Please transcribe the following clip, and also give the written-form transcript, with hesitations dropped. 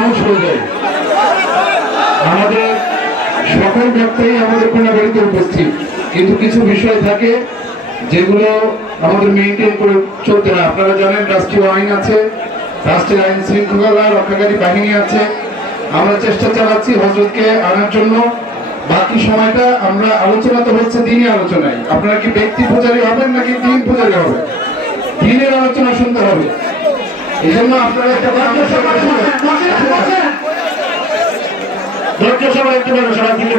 মানুষ হয়ে যায়। আমাদের সকল ব্যক্তিই আমাদের কোনাবাড়িতে উপস্থিত, কিন্তু কিছু বিষয় থাকে যেগুলো আমাদের মেনটেন করে চলতে হয়। আপনারা জানেন রাষ্ট্রীয় আইন আছে, রাষ্ট্রের আইন শৃঙ্খলা রক্ষাকারী বাহিনী আছে। আমরা চেষ্টা চালাচ্ছি হযরতকে আনার জন্য। বাকি সময়টা আমরা আলোচনা তো হচ্ছে দিনই আলোচনায়। আপনারা কি ব্যক্তি পূজারী হবেন নাকি দিন পূজারী হবেন? দিনের আলোচনা শুনতে হবে। এই জন্য আপনারা একটা ধৈর্য সবাই একটু সবাই দিকে